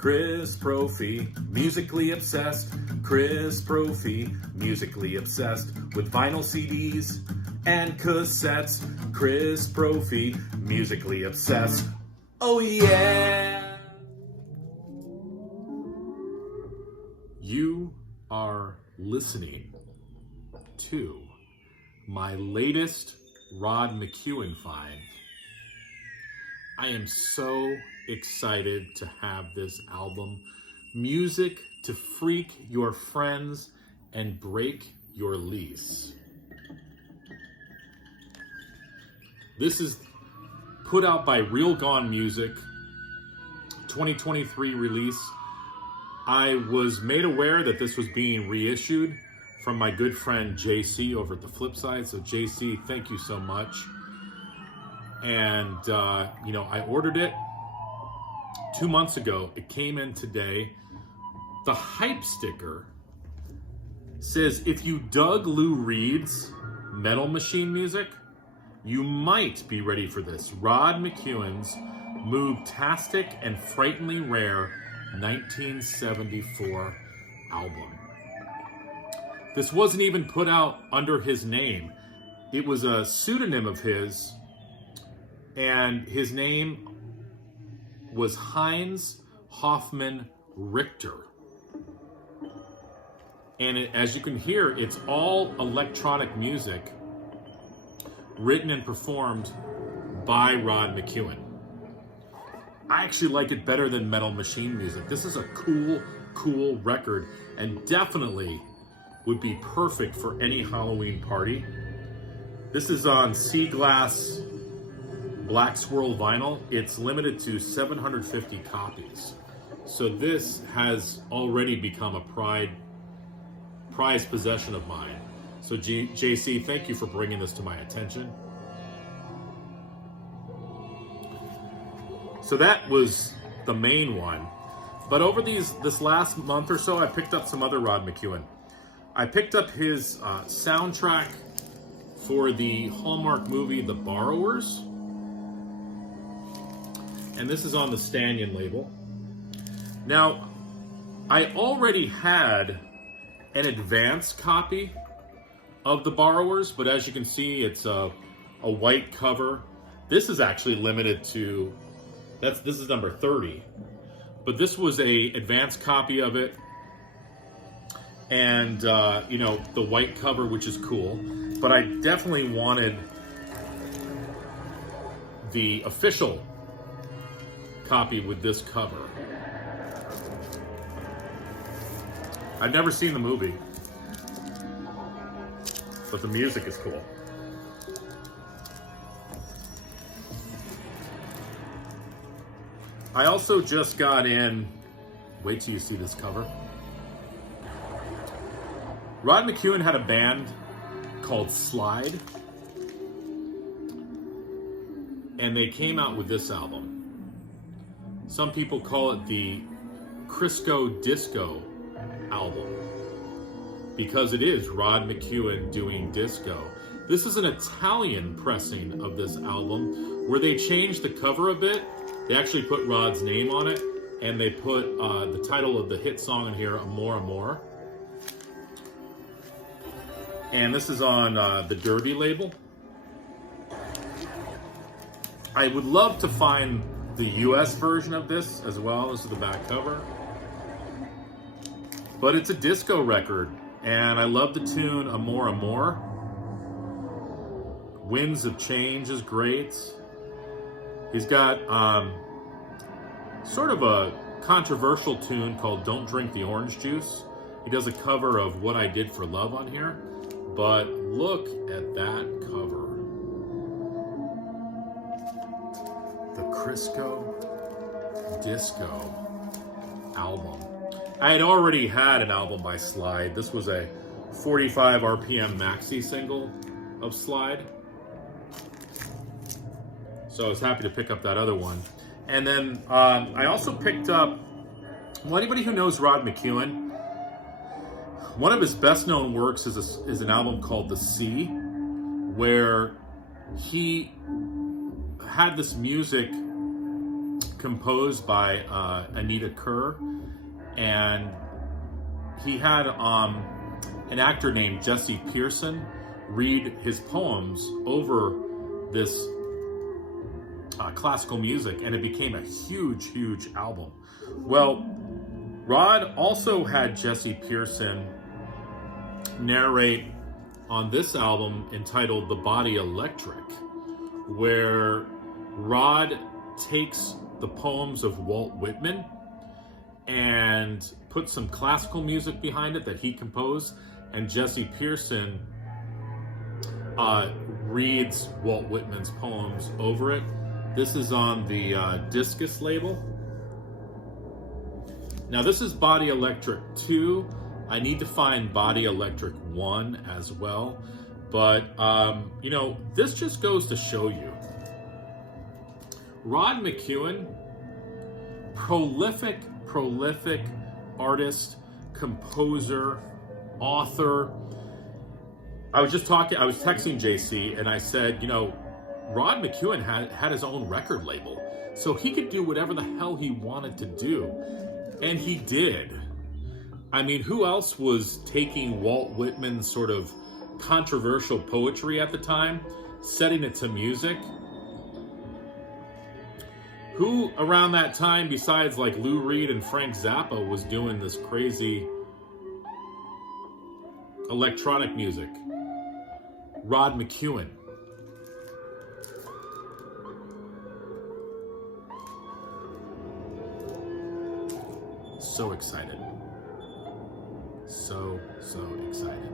Chris Profi, musically obsessed. Chris Profi, musically obsessed with vinyl CDs and cassettes. Chris Profi, musically obsessed. Oh yeah! You are listening to my latest Rod McKuen find. I am so excited to have this album, Music to Freak Your Friends and Break Your Lease. This is put out by Real Gone Music, 2023 release. I was made aware that this was being reissued from my good friend JC over at the Flip Side. So JC, thank you so much. And, I ordered it 2 months ago. It came in today. The hype sticker says, if you dug Lou Reed's Metal Machine music, you might be ready for this. Rod McKuen's Moog-tastic and Frighteningly Rare 1974 album. This wasn't even put out under his name. It was a pseudonym of his, and his name was Heinz Hoffman Richter. And as you can hear, it's all electronic music written and performed by Rod McKuen. I actually like it better than Metal Machine music. This is a cool record, and definitely would be perfect for any Halloween party. This is on Sea Glass Black Swirl vinyl. It's limited to 750 copies. So this has already become a prized possession of mine. So JC, thank you for bringing this to my attention. So that was the main one. But over this last month or so, I picked up some other Rod McKuen. I picked up his soundtrack for the Hallmark movie The Borrowers. And this is on the Stannion label. Now, I already had an advance copy of The Borrowers, but as you can see, it's a white cover. This is actually limited to, this is number 30. But this was a advance copy of it. And, the white cover, which is cool. But I definitely wanted the official copy with this cover. I've never seen the movie, but the music is cool. I also just got in, wait till you see this cover. Rod McKuen had a band called Slide, and they came out with this album. Some people call it the Crisco Disco album because it is Rod McKuen doing disco. This is an Italian pressing of this album where they changed the cover a bit. They actually put Rod's name on it, and they put the title of the hit song in here, Amor Amor. And this is on the Derby label. I would love to find the US version of this as well. This is the back cover. But it's a disco record, and I love the tune Amor Amor. Winds of Change is great. He's got sort of a controversial tune called Don't Drink the Orange Juice. He does a cover of What I Did for Love on here. But look at that cover. The Crisco Disco album. I had already had an album by Slide. This was a 45 RPM maxi single of Slide. So I was happy to pick up that other one. And then I also picked up, well, anybody who knows Rod McKuen, one of his best known works is an album called The Sea, where he had this music composed by Anita Kerr, and he had an actor named Jesse Pearson read his poems over this classical music, and it became a huge album. Well, Rod also had Jesse Pearson narrate on this album entitled The Body Electric, where Rod takes the poems of Walt Whitman and puts some classical music behind it that he composed, and Jesse Pearson reads Walt Whitman's poems over it. This is on the Discus label. Now this is Body Electric 2. I need to find Body Electric 1 as well. But, you know, this just goes to show you. Rod McKuen, prolific artist, composer, author. I was texting JC and I said, you know, Rod McKuen had his own record label, so he could do whatever the hell he wanted to do. And he did. I mean, who else was taking Walt Whitman's sort of controversial poetry at the time, setting it to music? Who around that time, besides like Lou Reed and Frank Zappa, was doing this crazy electronic music? Rod McKuen. So excited. So excited.